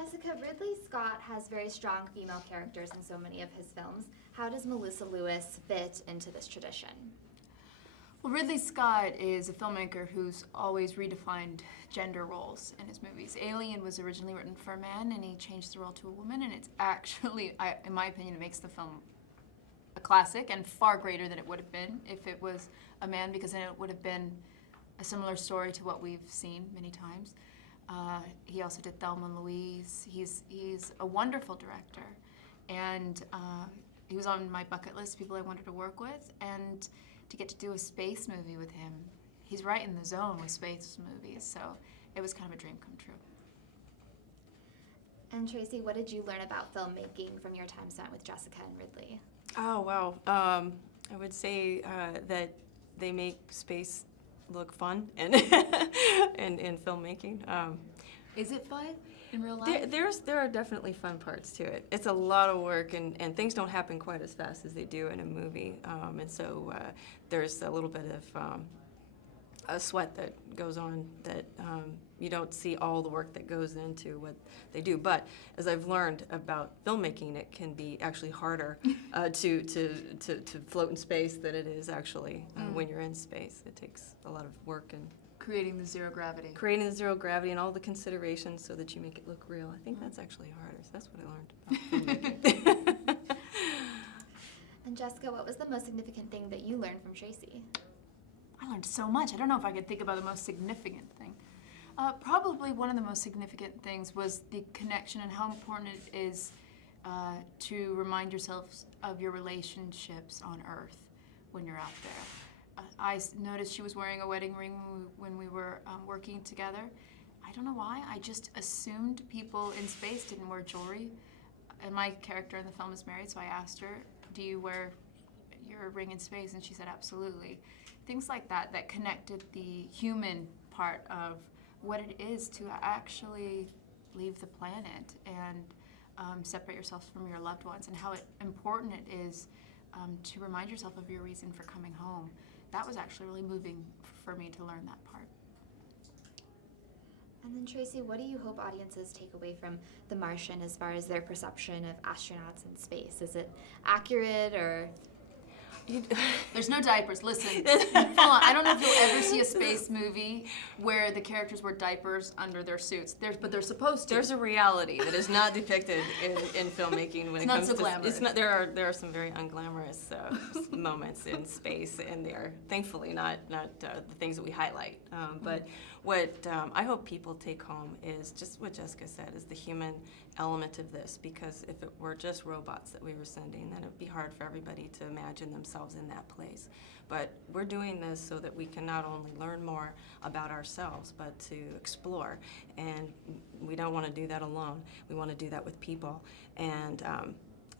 Jessica, Ridley Scott has very strong female characters in so many of his films. How does Melissa Lewis fit into this tradition? Well, Ridley Scott is a filmmaker who's always redefined gender roles in his movies. Alien was originally written for a man, and he changed the role to a woman, and it's actually, in my opinion, it makes the film a classic and far greater than it would have been if it was a man, because then it would have been a similar story to what we've seen many times. He also did Thelma and Louise. He's a wonderful director, and he was on my bucket list, people I wanted to work with, and to get to do a space movie with him. He's right in the zone with space movies, so it was kind of a dream come true. And Tracy, what did you learn about filmmaking from your time spent with Jessica and Ridley? Oh, wow. I would say that they make space look fun and in filmmaking. Is it fun in real life? There are definitely fun parts to it. It's a lot of work, and things don't happen quite as fast as they do in a movie. And so there's a little bit of a sweat that goes on that you don't see all the work that goes into what they do. But as I've learned about filmmaking, it can be actually harder to float in space than it is actually when you're in space. It takes a lot of work and Creating the zero gravity and all the considerations so that you make it look real. I think that's actually harder. So that's what I learned about filmmaking. And Jessica, what was the most significant thing that you learned from Tracy? I learned so much. I don't know if I could think about the most significant thing. Probably one of the most significant things was the connection and how important it is to remind yourselves of your relationships on Earth when you're out there. I noticed she was wearing a wedding ring when we were working together. I don't know why. I just assumed people in space didn't wear jewelry. And my character in the film is married, so I asked her, do you wear your ring in space? And she said, absolutely. Things like that that connected the human part of what it is to actually leave the planet and separate yourself from your loved ones, and how important it is to remind yourself of your reason for coming home. That was actually really moving for me to learn that part. And then Tracy, what do you hope audiences take away from The Martian as far as their perception of astronauts in space? Is it accurate or? There's no diapers. Listen, hold on. I don't know if you'll ever see a space movie where the characters wear diapers under their suits. But they're supposed to. There's a reality that is not depicted in filmmaking when it comes to glamorous. It's not. There are some very unglamorous moments in space, and they're thankfully not the things that we highlight. But what I hope people take home is just what Jessica said, is the human element of this, because if it were just robots that we were sending, then it would be hard for everybody to imagine themselves in that place. But we're doing this so that we can not only learn more about ourselves, but to explore. And we don't want to do that alone. We want to do that with people. And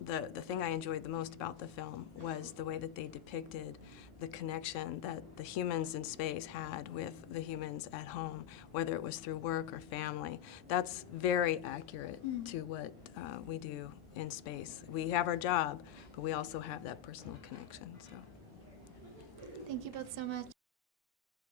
the thing I enjoyed the most about the film was the way that they depicted the connection that the humans in space had with the humans at home, whether it was through work or family. That's very accurate to what we do in space. We have our job, but we also have that personal connection. So, thank you both so much.